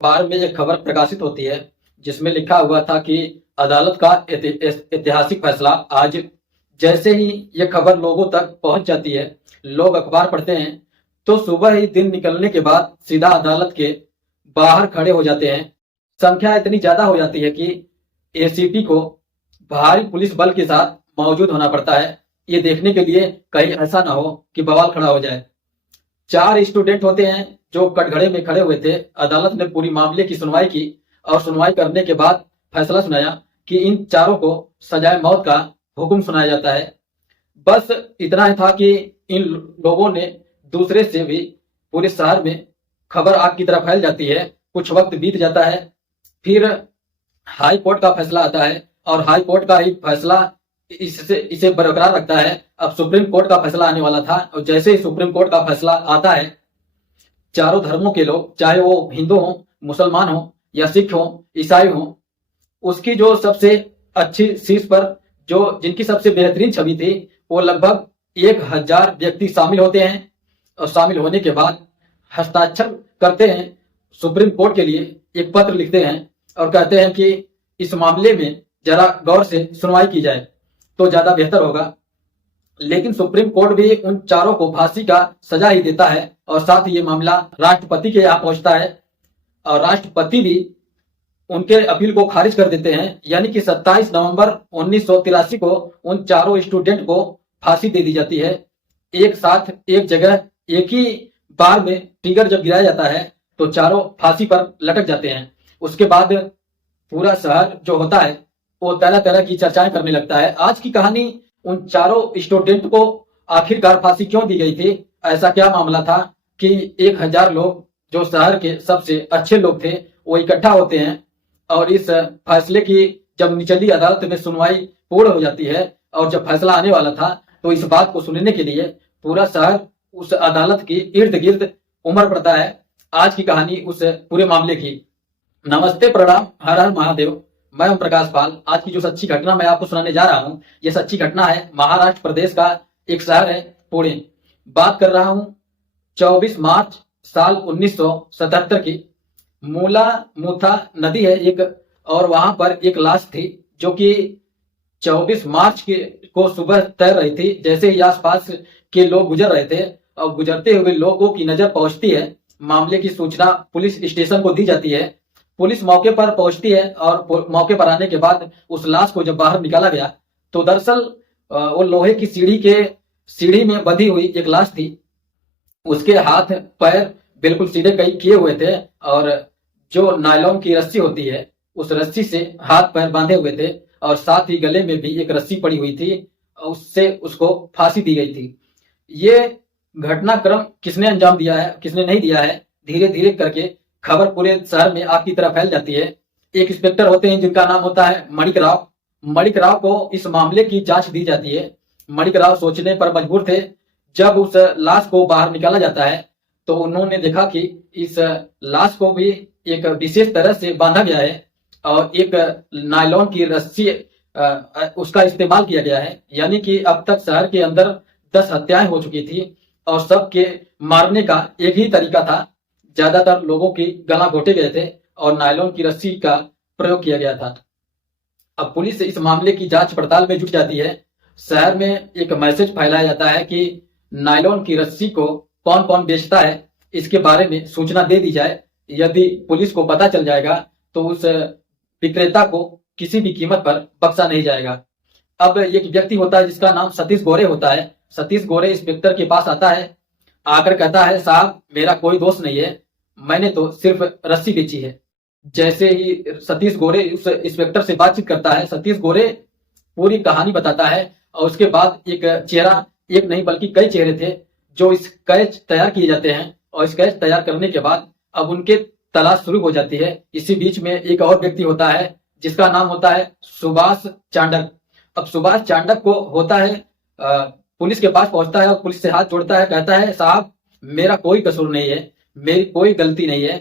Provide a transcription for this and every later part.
अखबार में एक खबर प्रकाशित होती है जिसमें लिखा हुआ था कि अदालत का ऐतिहासिक फैसला आज। जैसे ही ये खबर लोगों तक पहुंच जाती है, लोग अखबार पढ़ते हैं, तो सुबह ही दिन निकलने के बाद सीधा अदालत के बाहर खड़े हो जाते हैं। संख्या इतनी ज्यादा हो जाती है कि एसीपी को भारी पुलिस बल के साथ मौजूद होना पड़ता है, ये देखने के लिए कहीं ऐसा ना हो कि बवाल खड़ा हो जाए। 4 स्टूडेंट होते हैं जो कटघरे में खड़े हुए थे। अदालत ने पूरी मामले की सुनवाई की और सुनवाई करने के बाद फैसला सुनाया कि इन चारों को सजाए मौत का हुक्म सुनाया जाता है। बस इतना ही था कि इन लोगों ने दूसरे से भी पूरे शहर में खबर आग की तरह फैल जाती है। कुछ वक्त बीत जाता है, फिर हाई कोर्ट का फैसला आता है और हाई कोर्ट का ही फैसला इसे बरकरार रखता है। अब सुप्रीम कोर्ट का फैसला आने वाला था और जैसे ही सुप्रीम कोर्ट का फैसला आता है, चारों धर्मों के लोग, चाहे वो हिंदू हो, मुसलमान हो या सिख हो, ईसाई हो, उसकी जो सबसे अच्छी शीर्ष पर जो जिनकी सबसे बेहतरीन छवि थी, वो लगभग 1000 व्यक्ति शामिल होते हैं और शामिल होने के बाद हस्ताक्षर करते हैं। सुप्रीम कोर्ट के लिए एक पत्र लिखते हैं और कहते हैं कि इस मामले में जरा गौर से सुनवाई की जाए तो ज्यादा बेहतर होगा। लेकिन सुप्रीम कोर्ट भी उन चारों को फांसी का सजा ही देता है और साथ ही ये मामला राष्ट्रपति के यहाँ पहुंचता है और राष्ट्रपति भी उनके अपील को खारिज कर देते हैं। यानी कि 27 नवंबर 1983 को उन चारों स्टूडेंट को फांसी दे दी जाती है। एक साथ एक जगह एक ही बार में ट्रिगर जब गिराया जाता है तो चारों फांसी पर लटक जाते हैं। उसके बाद पूरा शहर जो होता है वो तरह तरह की चर्चाएं करने लगता है। आज की कहानी उन चारों स्टूडेंट को आखिरकार फांसी क्यों दी गई थी, ऐसा क्या मामला था कि 1000 लोग जो शहर के सबसे अच्छे लोग थे वो इकट्ठा होते हैं और इस फैसले की जब निचली अदालत में सुनवाई पूर्ण हो जाती है और जब फैसला आने वाला था तो इस बात को सुनने के लिए पूरा शहर उस अदालत की इर्द गिर्द उमड़ पड़ता है। आज की कहानी उस पूरे मामले की। नमस्ते, प्रणाम, हर हर महादेव। मैं ओम प्रकाश पाल। आज की जो सच्ची घटना मैं आपको सुनाने जा रहा हूँ, यह सच्ची घटना है महाराष्ट्र प्रदेश का एक शहर है पुणे। बात कर रहा हूँ 24 मार्च साल 1977 की। मूला मुथा नदी है एक, और वहां पर एक लाश थी जो कि 24 मार्च को सुबह तैर रही थी। जैसे ही आसपास के लोग गुजर रहे थे और गुजरते हुए लोगों की नजर पहुंचती है, मामले की सूचना पुलिस स्टेशन को दी जाती है। पुलिस मौके पर पहुंचती है और मौके पर आने के बाद उस लाश को जब बाहर निकाला गया तो दरअसल वो लोहे की सीढ़ी में बंधी हुई एक लाश थी। उसके हाथ पैर बिल्कुल सीधे कई किए हुए थे और जो नायलॉन की रस्सी होती है उस रस्सी से हाथ पैर बांधे हुए थे और साथ ही गले में भी एक रस्सी पड़ी हुई थी, उससे उसको फांसी दी गई थी। ये घटनाक्रम किसने अंजाम दिया है, किसने नहीं दिया है, धीरे धीरे करके खबर पूरे शहर में आग की तरह फैल जाती है। एक इंस्पेक्टर होते हैं जिनका नाम होता है मणिक राव। मणिक राव को इस मामले की जांच दी जाती है। मणिक राव सोचने पर मजबूर थे। जब उस लाश को बाहर निकाला जाता है तो उन्होंने देखा कि इस लाश को भी एक विशेष तरह से बांधा गया है और एक नायलॉन की रस्सी उसका इस्तेमाल किया गया है। यानी कि अब तक शहर के अंदर 10 हत्याएं हो चुकी थी और सबके मारने का एक ही तरीका था। ज्यादातर लोगों की गला घोटे गए थे और नायलॉन की रस्सी का प्रयोग किया गया था। अब पुलिस इस मामले की जांच पड़ताल में जुट जाती है। शहर में एक मैसेज फैलाया जाता है कि नायलॉन की रस्सी को कौन कौन बेचता है इसके बारे में सूचना दे दी जाए। यदि पुलिस को पता चल जाएगा तो उस विक्रेता को किसी भी कीमत पर बख्शा नहीं जाएगा। अब एक व्यक्ति होता है जिसका नाम सतीश गोरे होता है। सतीश गोरे इंस्पेक्टर के पास आता है, आकर कहता है, साहब मेरा कोई दोष नहीं है, मैंने तो सिर्फ रस्सी बेची है। जैसे ही सतीश गोरे उस इंस्पेक्टर से बातचीत करता है, सतीश गोरे पूरी कहानी बताता है और उसके बाद एक चेहरा, एक नहीं बल्कि कई चेहरे थे जो इस स्केच तैयार किए जाते हैं और स्केच तैयार करने के बाद अब उनके तलाश शुरू हो जाती है। इसी बीच में एक और व्यक्ति होता है जिसका नाम होता है सुभाष चांडक। अब सुभाष चांडक को होता है पुलिस के पास पहुंचता है और पुलिस से हाथ जोड़ता है, कहता है, साहब मेरा कोई कसूर नहीं है, मेरी कोई गलती नहीं है।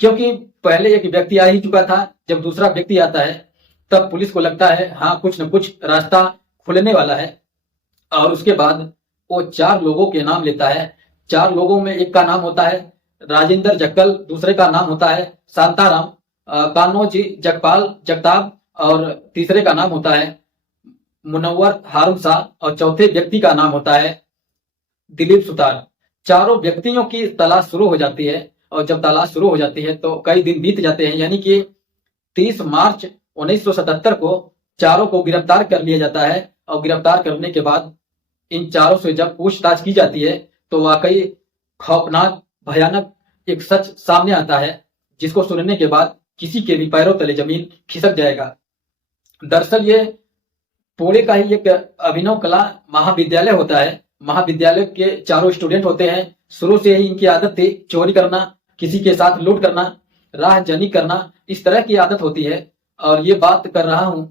क्योंकि पहले एक व्यक्ति आ ही चुका था, जब दूसरा व्यक्ति आता है तब पुलिस को लगता है हाँ कुछ न कुछ रास्ता खुलने वाला है। और उसके बाद वो 4 लोगों के नाम लेता है। 4 लोगों में एक का नाम होता है राजेंद्र जक्कल, दूसरे का नाम होता है शांताराम, कान्होजी जगपाल जगताप, और तीसरे का नाम होता है मुनव्वर हारून शाह, और चौथे व्यक्ति का नाम होता है दिलीप सुतार। चारों व्यक्तियों की तलाश शुरू हो जाती है, और जब तलाश शुरू हो जाती है तो कई दिन बीत जाते हैं, यानी कि 30 मार्च 1977 को चारों को गिरफ्तार कर लिया जाता है। और गिरफ्तार करने के बाद इन चारों से जब पूछताछ की जाती है तो वाकई खौफनाक भयानक एक सच सामने आता है, जिसको सुनने के बाद किसी के भी पैरों तले जमीन खिसक जाएगा। दरअसल ये पुणे का ही एक अभिनव कला महाविद्यालय होता है। महाविद्यालय के चारों स्टूडेंट होते हैं। शुरू से ही इनकी आदत थी चोरी करना, किसी के साथ लूट करना, राहजनी करना, इस तरह की आदत होती है। और ये बात कर रहा हूं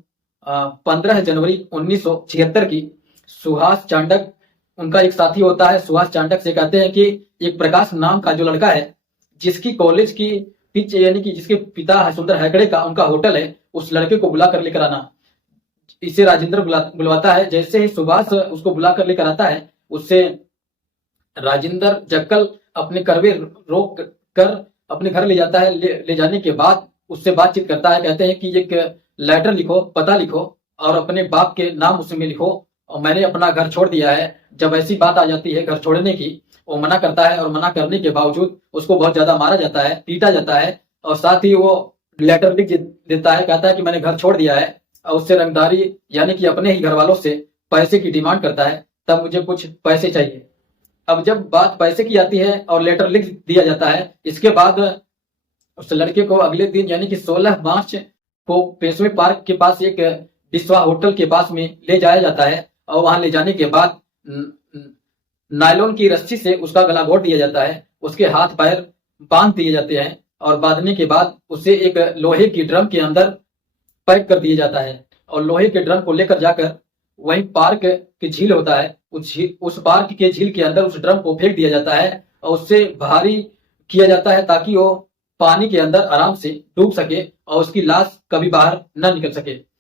15 जनवरी 1976 की। सुहास चांडक उनका एक साथी होता है। सुहास चांडक से कहते हैं कि एक प्रकाश नाम का जो लड़का है, जिसकी कॉलेज की पिच यानी कि जिसके पिता है सुंदर हेगड़े का उनका होटल है, उस लड़के को बुला कर लेकर आना। इसे राजेंद्र बुलवाता है। जैसे ही सुभाष उसको बुला कर लेकर आता है, उससे राजेंद्र जक्कल अपने करवे रोक कर अपने घर ले जाता है। ले जाने के बाद उससे बातचीत करता है। कहते हैं कि एक लेटर लिखो, पता लिखो, और अपने बाप के नाम उसमें लिखो, और मैंने अपना घर छोड़ दिया है। जब ऐसी बात आ जाती है घर छोड़ने की, वो मना करता है, और मना करने के बावजूद उसको बहुत ज्यादा मारा जाता है, पीटा जाता है, और साथ ही वो लेटर लिख देता है। कहता है कि मैंने घर छोड़ दिया है, और उससे रंगदारी यानी कि अपने ही घर वालों से पैसे की डिमांड करता है, तब मुझे कुछ पैसे चाहिए। अब जब बात पैसे की आती है और लेटर लिख दिया जाता है, इसके बाद उस लड़के को अगले दिन यानी कि 16 मार्च को पेशवे पार्क के पास एक बिस्वा होटल के पास में ले जाया जाता है। और वहां ले जाने के बाद नायलॉन की रस्सी से उसका गला घोट दिया जाता है, उसके हाथ पैर बांध दिए जाते हैं, और बांधने के बाद उसे एक लोहे की ड्रम के अंदर पैक कर दिया जाता है। और लोहे के ड्रम को लेकर जाकर वही पार्क की झील होता है, उस पार्क के झील के अंदर उस ड्रम को फेंक दिया जाता है, और उससे भारी किया जाता है ताकि वो पानी के अंदर आराम से डूब सके और उसकी लाश कभी बाहर न निकल सके।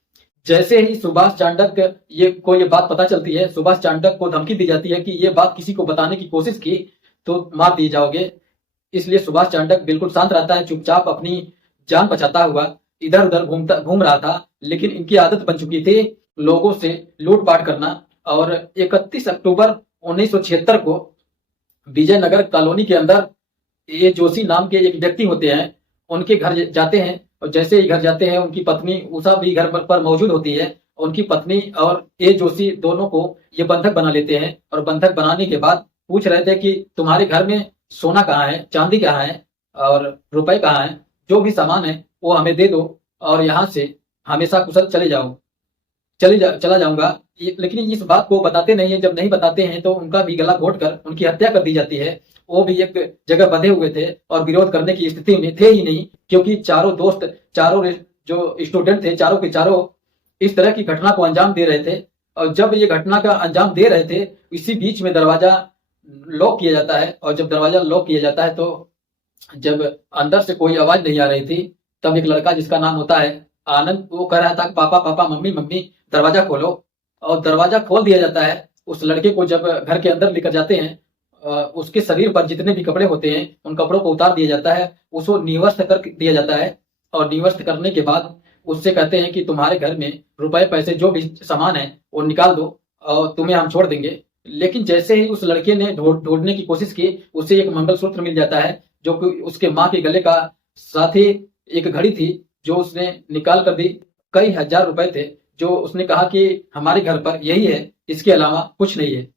जैसे ही सुभाष चांडक को ये बात पता चलती है, सुभाष चांडक को धमकी दी जाती है कि ये बात किसी को बताने की कोशिश की तो मार दिए जाओगे। इसलिए सुभाष चांडक बिल्कुल शांत रहता है, चुपचाप अपनी जान बचाता हुआ इधर उधर घूम रहा था। लेकिन इनकी आदत बन चुकी थी लोगों से लूटपाट करना। और 31 अक्टूबर 1976 को विजयनगर कॉलोनी के अंदर ये जोशी नाम के एक व्यक्ति होते हैं, उनके घर जाते हैं। और जैसे ही घर जाते हैं, उनकी पत्नी उषा भी घर पर मौजूद होती है। उनकी पत्नी और ए जोशी दोनों को ये बंधक बना लेते हैं, और बंधक बनाने के बाद पूछ रहे थे कि तुम्हारे घर में सोना कहाँ है, चांदी कहाँ है, और रुपए कहाँ है, जो भी सामान है वो हमें दे दो, और यहाँ से हमेशा कुशल चला जाऊंगा। लेकिन इस बात को बताते नहीं है। जब नहीं बताते हैं तो उनका भी गला घोट कर उनकी हत्या कर दी जाती है। वो भी एक जगह बंधे हुए थे और विरोध करने की स्थिति में थे ही नहीं, क्योंकि चारों दोस्त, चारों जो स्टूडेंट थे, चारों के चारों इस तरह की घटना को अंजाम दे रहे थे। और जब ये घटना का अंजाम दे रहे थे, इसी बीच में दरवाजा लॉक किया जाता है। और जब दरवाजा लॉक किया जाता है तो जब अंदर से कोई आवाज नहीं आ रही थी, तब एक लड़का जिसका नाम होता है आनंद, वो कह रहा था पापा पापा, मम्मी मम्मी, दरवाजा खोलो। और दरवाजा खोल दिया जाता है। उस लड़के को जब घर के अंदर लेकर जाते हैं, उसके शरीर पर जितने भी कपड़े होते हैं उन कपड़ों को उतार दिया जाता है, उसको निवस्त कर दिया जाता है। और निवस्त करने के बाद उससे कहते हैं कि तुम्हारे घर में रुपए पैसे जो भी सामान है वो निकाल दो और तुम्हें हम छोड़ देंगे। लेकिन जैसे ही उस लड़के ने ढूंढने की कोशिश की, उसे एक मंगलसूत्र मिल जाता है, जो कि उसके माँ के गले का, साथ ही एक घड़ी थी जो उसने निकाल कर दी। कई हजार रुपए थे जो उसने कहा कि हमारे घर पर यही है, इसके अलावा कुछ नहीं है।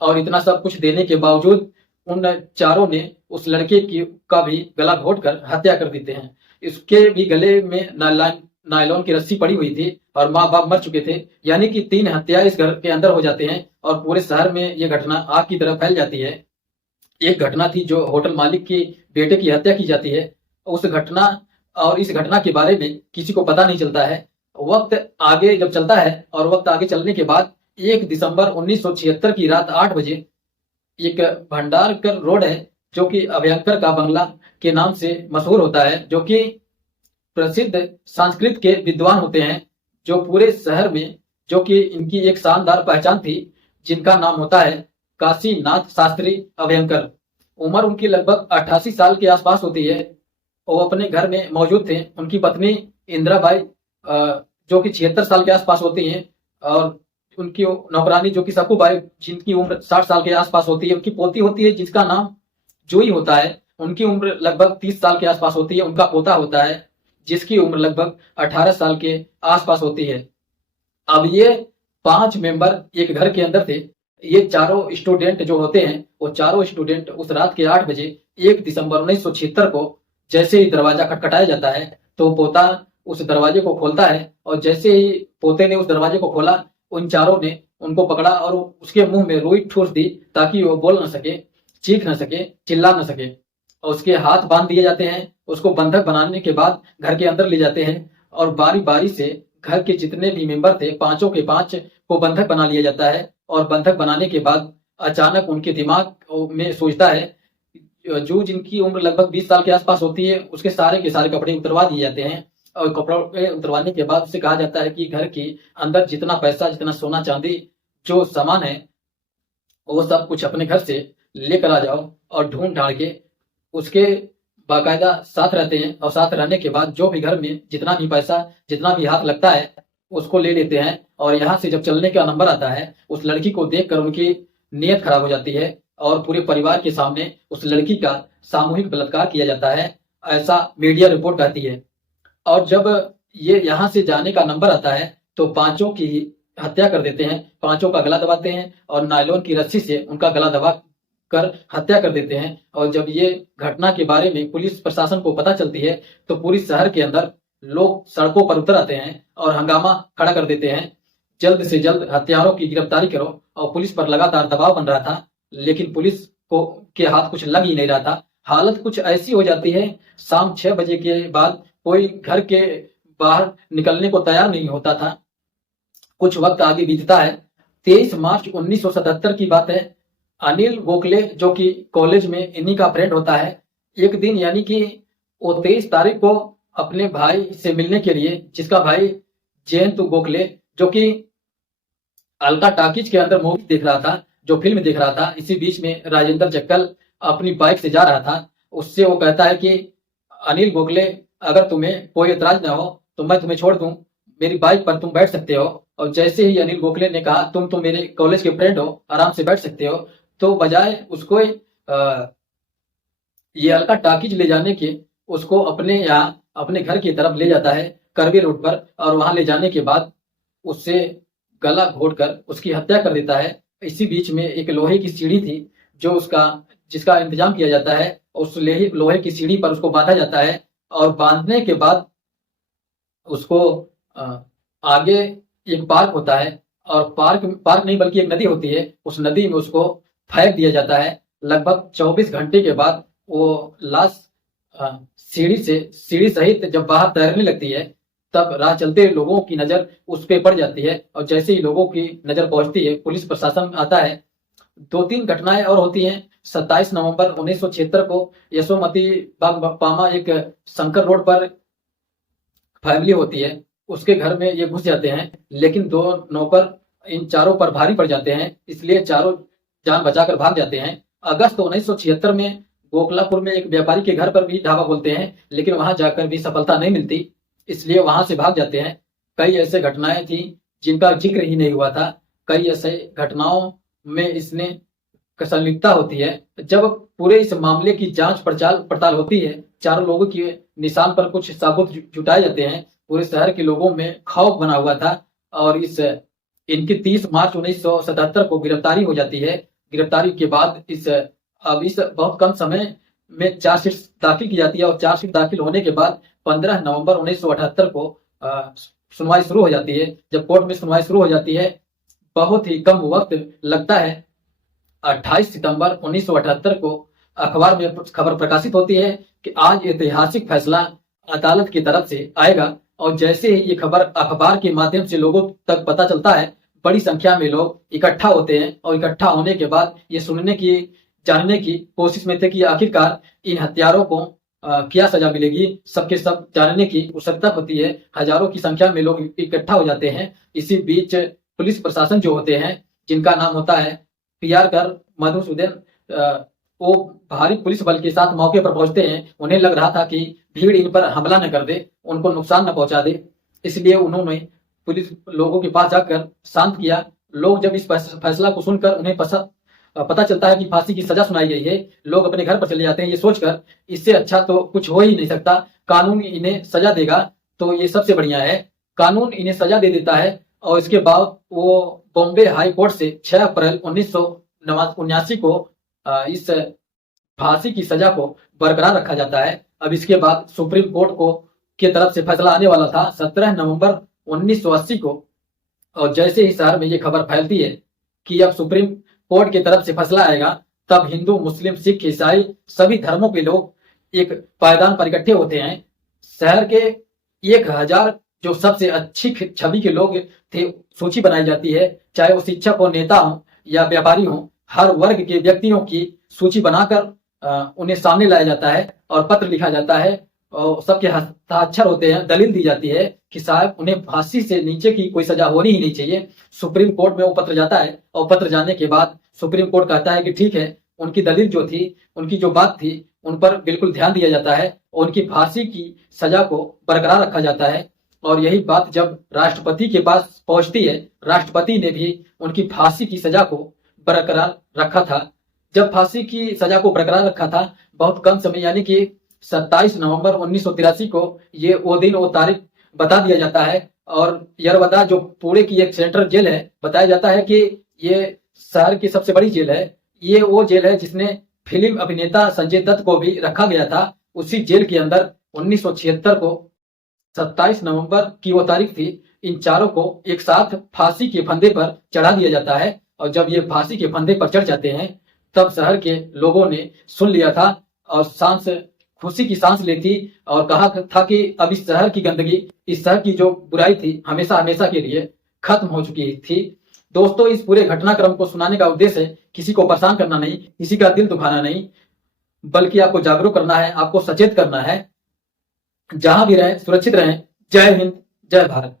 और इतना सब कुछ देने के बावजूद उन चारों ने उस लड़के का भी गला घोटकर हत्या कर देते हैं। इसके भी गले में नायलॉन की रस्सी पड़ी हुई थी और माँ बाप मर चुके थे। यानी कि 3 हत्या इस घर के अंदर हो जाते हैं और पूरे शहर में ये घटना आग की तरह फैल जाती है। एक घटना थी जो होटल मालिक के बेटे की हत्या की जाती है। उस घटना और इस घटना के बारे में किसी को पता नहीं चलता है। वक्त आगे जब चलता है और वक्त आगे चलने के बाद 1 दिसंबर 1976 की रात 8 बजे एक भंडारकर रोड है जो कि अभयंकर का बंगला के नाम से मशहूर होता है, जो कि प्रसिद्ध संस्कृत के विद्वान होते हैं, जो पूरे शहर में, जो कि इनकी एक शानदार पहचान थी, जिनका नाम होता है काशीनाथ शास्त्री अभयंकर। उम्र उनकी लगभग 88 साल के आसपास होती है वो अपने घर में मौजूद थे। उनकी पत्नी इंदिराबाई जो कि 76 साल के आसपास होती हैं, और उनकी नौकरानी जो कि सकूबाई जिनकी उम्र 60 साल के आसपास होती है। उनकी पोती होती है जिसका नाम जोई होता है, उनकी उम्र लगभग 30 साल के आसपास होती है। उनका पोता होता है जिसकी उम्र लगभग 18 साल के आसपास होती है। अब ये 5 मेंबर एक घर के अंदर थे। ये चारों स्टूडेंट जो होते हैं, वो चारों स्टूडेंट उस रात के 8 बजे 1 दिसंबर 1976 को जैसे ही दरवाजा खटखटाया जाता है तो पोता उस दरवाजे को खोलता है, और जैसे ही पोते ने उस दरवाजे को खोला, उन चारों ने उनको पकड़ा और उसके मुंह में रुई ठूस दी ताकि वो बोल न सके, चीख न सके, चिल्ला न सके। और उसके हाथ बांध दिए जाते हैं। उसको बंधक बनाने के बाद घर के अंदर ले जाते हैं, और बारी बारी से घर के जितने भी मेंबर थे, पांचों के पांच को बंधक बना लिया जाता है। और बंधक बनाने के बाद अचानक उनके दिमाग में सोचता है, जो जिनकी उम्र लगभग 20 साल के आसपास होती है, उसके सारे के सारे कपड़े उतरवा दिए जाते हैं। और कपड़े उतरवाने के बाद उससे कहा जाता है कि घर के अंदर जितना पैसा, जितना सोना चांदी, जो सामान है, वो सब कुछ अपने घर से लेकर आ जाओ। और ढूंढ ढांड के उसके बाकायदा साथ रहते हैं, और साथ रहने के बाद जो भी घर में जितना भी पैसा, जितना भी हाथ लगता है, उसको ले लेते हैं। और यहाँ से जब चलने का नंबर आता है, उस लड़की को देखकर उनकी नीयत खराब हो जाती है, और पूरे परिवार के सामने उस लड़की का सामूहिक बलात्कार किया जाता है, ऐसा मीडिया रिपोर्ट कहती है। और जब ये यहाँ से जाने का नंबर आता है तो पांचों की हत्या कर देते हैं, पांचों का गला दबाते हैं, और नायलॉन की रस्सी से उनका गला दबा कर हत्या कर देते हैं। और जब ये घटना के बारे में पुलिस प्रशासन को पता चलती है तो पूरी शहर के अंदर लोग सड़कों पर उतर आते हैं और हंगामा खड़ा कर देते हैं, जल्द से जल्द हत्यारों की गिरफ्तारी करो। और पुलिस पर लगातार दबाव बन रहा था, लेकिन पुलिस को के हाथ कुछ लग ही नहीं रहा था। हालत कुछ ऐसी हो जाती है, शाम 6 बजे के बाद कोई घर के बाहर निकलने को तैयार नहीं होता था। कुछ वक्त आगे बीतता है। 23 मार्च 1977 की बात है। अनिल गोखले जो कि कॉलेज में इन्हीं का फ्रेंड होता है, एक दिन यानी कि वो 23 तारीख को अपने भाई से मिलने के लिए, जिसका भाई जयंत गोखले जो कि अलका टाकीज के अंदर मूवी देख रहा था, जो फिल्म देख रहा था, इसी बीच में राजेंद्र जक्कल अपनी बाइक से जा रहा था। उससे वो कहता है कि अनिल गोखले, अगर तुम्हें कोई एतराज ना हो तो मैं तुम्हें छोड़ दूं, मेरी बाइक पर तुम बैठ सकते हो। और जैसे ही अनिल गोखले ने कहा तुम तो मेरे कॉलेज के फ्रेंड हो, आराम से बैठ सकते हो, तो बजाय उसको ये अलका टाकीज ले जाने के, उसको अपने यहाँ अपने घर की तरफ ले जाता है करबी रोड पर। और वहां ले जाने के बाद उससे गला घोटकर उसकी हत्या कर देता है। इसी बीच में एक लोहे की सीढ़ी थी जो जिसका इंतजाम किया जाता है, उस लोहे की सीढ़ी पर उसको बांधा जाता है। और बांधने के बाद उसको आगे एक पार्क होता है, और पार्क नहीं बल्कि एक नदी होती है, उस नदी में उसको फेंक दिया जाता है। लगभग 24 घंटे के बाद वो लाश सीढ़ी सहित जब बाहर तैरने लगती है, तब राह चलते लोगों की नजर उस पर पड़ जाती है। और जैसे ही लोगों की नजर पहुंचती है, पुलिस प्रशासन आता है। 2-3 घटनाएं और होती हैं। 27 नवंबर 1976 को यशोमती पामा एक शंकर रोड पर फैमिली होती है, उसके घर में ये घुस जाते हैं, लेकिन 2 नौकर इन चारों पर भारी पड़ जाते हैं, इसलिए चारों जान बचाकर भाग जाते हैं। अगस्त 1976 में गोखलापुर में एक व्यापारी के घर पर भी धावा बोलते हैं, लेकिन वहां जाकर भी सफलता नहीं मिलती, इसलिए वहां से भाग जाते हैं। कई ऐसे घटनाएं थी जिनका जिक्र ही नहीं हुआ था। कई ऐसे घटनाओं में इसने संलिप्तता होती है। जब पूरे इस मामले की जांच पड़ताल होती है, चारों लोगों के निशान पर कुछ सबूत जुटाए जाते हैं, पूरे शहर के लोगों में खौफ बना हुआ था। और इनकी 30 मार्च 1977 को गिरफ्तारी हो जाती है। गिरफ्तारी के बाद इस बहुत कम समय में चार्जशीट दाखिल की जाती है, और चार्जशीट दाखिल होने के बाद 15 नवंबर 1978 को सुनवाई शुरू हो जाती है। जब कोर्ट में सुनवाई शुरू हो जाती है, बहुत ही कम वक्त लगता है। 28 सितंबर 1978 को अखबार में खबर प्रकाशित होती है कि आज ऐतिहासिक फैसला अदालत की तरफ से आएगा। और जैसे ही ये खबर अखबार के माध्यम से लोगों तक पता चलता है, बड़ी संख्या में लोग इकट्ठा होते हैं, और इकट्ठा होने के बाद ये जानने की कोशिश में थे कि आखिरकार इन हत्यारों को क्या सजा मिलेगी। सबके सब जानने की उत्सुकता होती है। हजारों की संख्या में लोग इकट्ठा हो जाते हैं। इसी बीच पुलिस प्रशासन जो होते हैं, जिनका नाम होता है PR कर मधुसूदन वो भारी पुलिस बल के साथ मौके पर पहुंचते हैं। उन्हें लग रहा था कि भीड़ इन पर हमला न कर दे, उनको नुकसान न पहुंचा दे, इसलिए उन्होंने पुलिस लोगों के पास जाकर शांत किया। लोग जब इस फैसला को सुनकर उन्हें पता चलता है कि फांसी की सजा सुनाई गई है, लोग अपने घर पर चले जाते हैं ये सोचकर इससे अच्छा तो कुछ हो ही नहीं सकता, कानून इन्हें सजा देगा तो ये सबसे बढ़िया है। कानून इन्हें सजा दे देता है और इसके बाद वो बॉम्बे हाई कोर्ट से 6 अप्रैल 1979 को इस फांसी की सजा को बरकरार रखा जाता है। अब इसके बाद सुप्रीम कोर्ट को की तरफ से फैसला आने वाला था 17 नवंबर 1980 को। और जैसे ही शहर में ये खबर फैलती है कि अब सुप्रीम कोर्ट की तरफ से फैसला आएगा, तब हिंदू, मुस्लिम, सिख, ईसाई सभी धर्मों के लोग एक पायदान पर इकट्ठे होते हैं। शहर के 1000 जो सबसे अच्छी छवि के लोग थे सूची बनाई जाती है, चाहे वो शिक्षक हो, नेता हो या व्यापारी हो, हर वर्ग के व्यक्तियों की सूची बनाकर उन्हें सामने लाया जाता है और पत्र लिखा जाता है और सबके हस्ताक्षर होते हैं। दलील दी जाती है कि साहब उन्हें फांसी से नीचे की कोई सजा होनी ही नहीं चाहिए। सुप्रीम कोर्ट में वो पत्र जाता है और पत्र जाने के बाद सुप्रीम कोर्ट कहता है कि ठीक है, उनकी दलील जो थी, उनकी जो बात थी, उन पर बिल्कुल ध्यान दिया जाता है और उनकी फांसी की सजा को बरकरार रखा जाता है। और यही बात जब राष्ट्रपति के पास पहुंचती है, राष्ट्रपति ने भी उनकी फांसी की सजा को बरकरार रखा था। जब फांसी की सजा को बरकरार रखा था, बहुत कम समय यानी कि 27 नवंबर 1983 को ये वो दिन वो तारीख बता दिया जाता है। और यरवदा जो पुणे की एक सेंट्रल जेल है, बताया जाता है कि ये शहर की सबसे बड़ी जेल है। ये वो जेल है जिसने फिल्म अभिनेता संजय दत्त को भी रखा गया था। उसी जेल के अंदर 1976 को 27 नवंबर की वो तारीख थी, इन चारों को एक साथ फांसी के फंदे पर चढ़ा दिया जाता है। और जब ये फांसी के फंदे पर चढ़ जाते हैं, तब शहर के लोगों ने सुन लिया था और खुशी की सांस ली थी और कहा था कि अब इस शहर की गंदगी, इस शहर की जो बुराई थी, हमेशा हमेशा के लिए खत्म हो चुकी थी। दोस्तों, इस पूरे घटनाक्रम को सुनाने का उद्देश्य है किसी को परेशान करना नहीं, किसी का दिल दुखाना नहीं, बल्कि आपको जागरूक करना है, आपको सचेत करना है। जहां भी रहें सुरक्षित रहें। जय हिंद, जय भारत।